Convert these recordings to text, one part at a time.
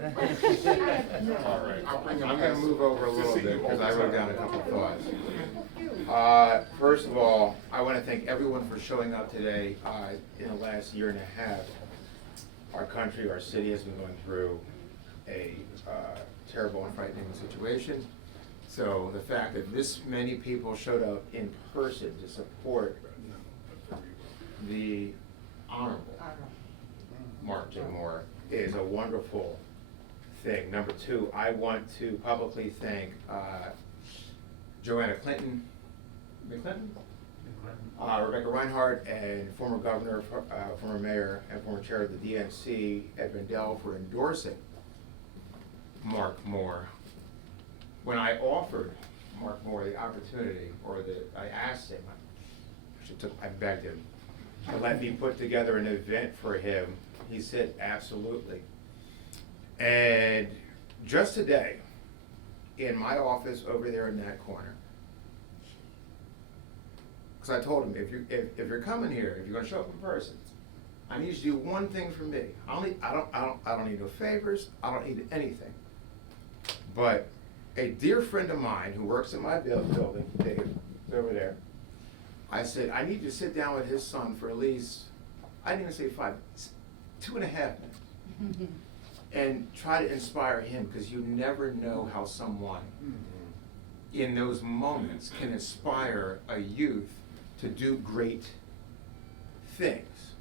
All right. I'm going to move over a little bit because I wrote down a couple of thoughts. First of all, I want to thank everyone for showing up today. In the last year and a half, our country, our city has been going through a terrible and frightening situation. So the fact that this many people showed up in person to support the Honorable Mark J. Moore is a wonderful thing. Number two, I want to publicly thank Joanna Clinton, Rebecca Reinhardt, and former governor, former mayor, and former chair of the DNC, Ed Rendell, for endorsing Mark Moore. When I offered Mark Moore the opportunity, I asked him, I begged him to let me put together an event for him, he said absolutely. And just today, in my office over there in that corner, because I told him, if you're coming here, if you're going to show up in person, I need you to do one thing for me. I don't need no favors. I don't need anything. But a dear friend of mine who works in my building, Dave, over there, I said, I need you to sit down with his son for at least, I didn't even say 2.5 minutes, and try to inspire him, because you never know how someone in those moments can inspire a youth to do great things.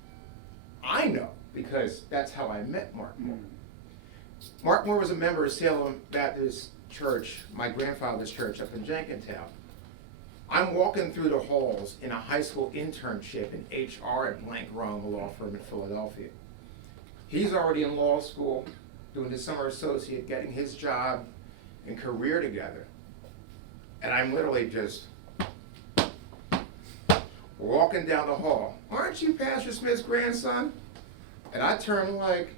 I know, because that's how I met Mark Moore. Mark Moore was a member of Salem Baptist Church, my grandfather's church up in Jenkintown. I'm walking through the halls in a high school internship in HR at Blank Rome, a law firm in Philadelphia. He's already in law school, doing his summer associate, getting his job and career together. And I'm literally just walking down the hall. Aren't you Pastor Smith's grandson? And I turn like,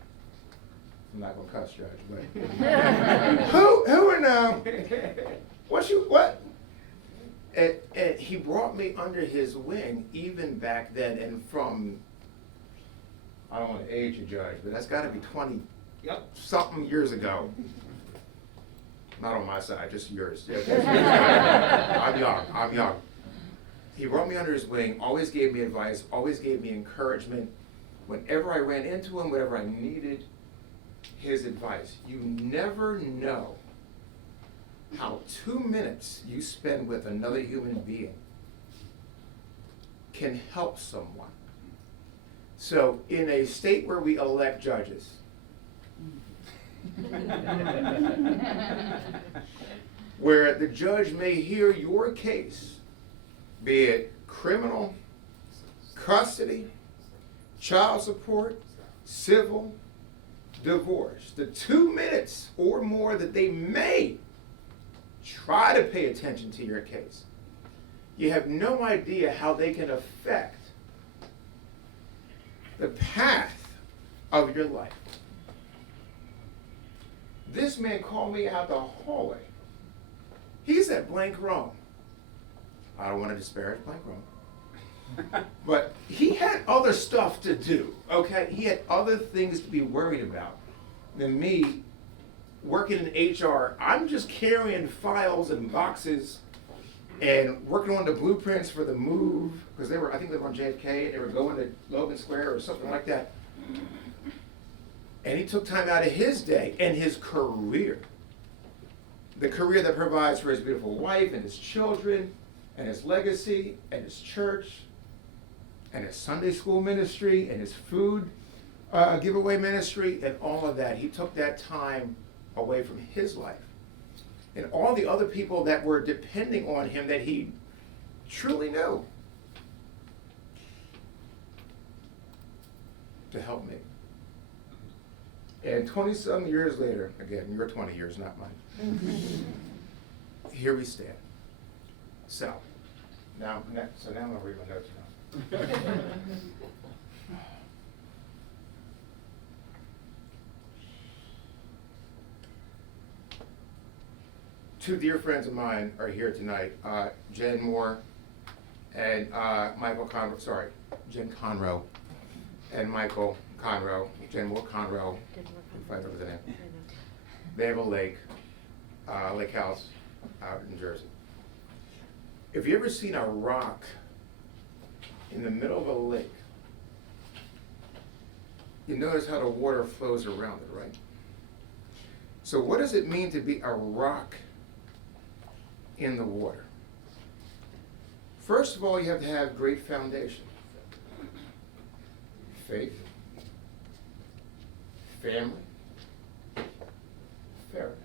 I'm not gonna cuss, Judge, but who what? And he brought me under his wing even back then, and from, I don't want to age you, Judge, but that's gotta be 20 something years ago. Not on my side, just yours. I'm young. He brought me under his wing, always gave me advice, always gave me encouragement. Whenever I ran into him, whatever I needed, his advice. You never know how 2 minutes you spend with another human being can help someone. So in a state where we elect judges, where the judge may hear your case, be it criminal, custody, child support, civil, divorce, the 2 minutes or more that they may try to pay attention to your case, you have no idea how they can affect the path of your life. This man called me out the hallway. He's at Blank Rome. I don't want to disparage Blank Rome. But he had other stuff to do, okay? He had other things to be worried about than me working in HR. I'm just carrying files and boxes and working on the blueprints for the move, because I think they were on JFK, and they were going to Logan Square or something like that. And he took time out of his day and his career, the career that provides for his beautiful wife and his children and his legacy and his church and his Sunday school ministry and his food giveaway ministry and all of that. He took that time away from his life. And all the other people that were depending on him that he truly knew to help me. And 20-some years later, again, your 20 years, not mine, here we stand. So now I'm going to read my notes now. Two dear friends of mine are here tonight, Jen Moore and Jen Conroe and Michael Conroe, Jen Moore Conroe, fight over the name. They have a lake, lake house out in Jersey. If you ever seen a rock in the middle of a lake, you notice how the water flows around it, right? So what does it mean to be a rock in the water? First of all, you have to have great foundation. Faith, family, fairness.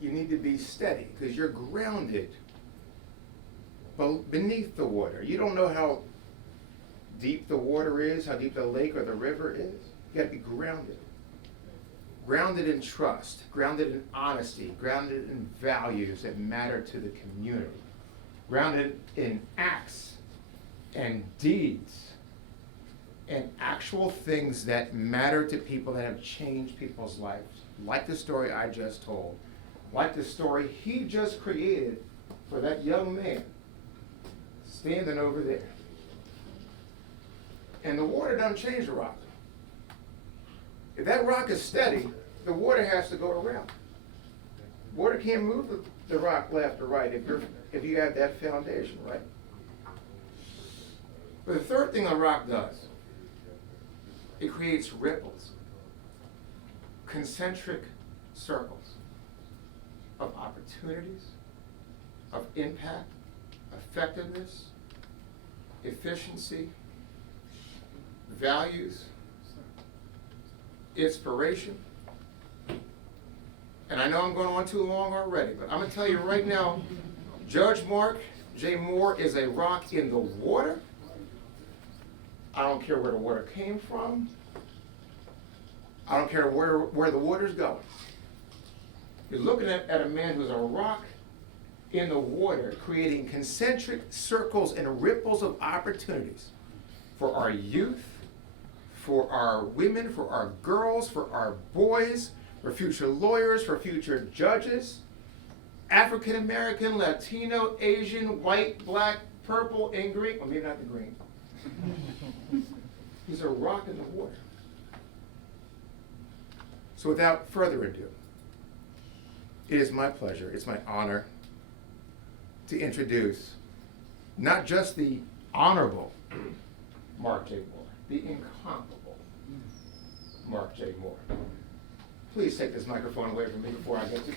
You need to be steady because you're grounded beneath the water. You don't know how deep the water is, how deep the lake or the river is. You got to be grounded. Grounded in trust, grounded in honesty, grounded in values that matter to the community, grounded in acts and deeds and actual things that matter to people, that have changed people's lives, like the story I just told, like the story he just created for that young man standing over there. And the water doesn't change the rock. If that rock is steady, the water has to go around. Water can't move the rock left or right if you have that foundation, right? But the third thing a rock does, it creates ripples, concentric circles of opportunities, of impact, effectiveness, efficiency, values, inspiration. And I know I'm going on too long already, but I'm going to tell you right now, Judge Mark J. Moore is a rock in the water. I don't care where the water came from. I don't care where the water's going. You're looking at a man who's a rock in the water, creating concentric circles and ripples of opportunities for our youth, for our women, for our girls, for our boys, for future lawyers, for future judges, African American, Latino, Asian, white, black, purple, and green. Well, maybe not the green. He's a rock in the water. So without further ado, it is my pleasure, it's my honor to introduce not just the Honorable Mark J. Moore, the incomparable Mark J. Moore. Please take this microphone away from me before I get to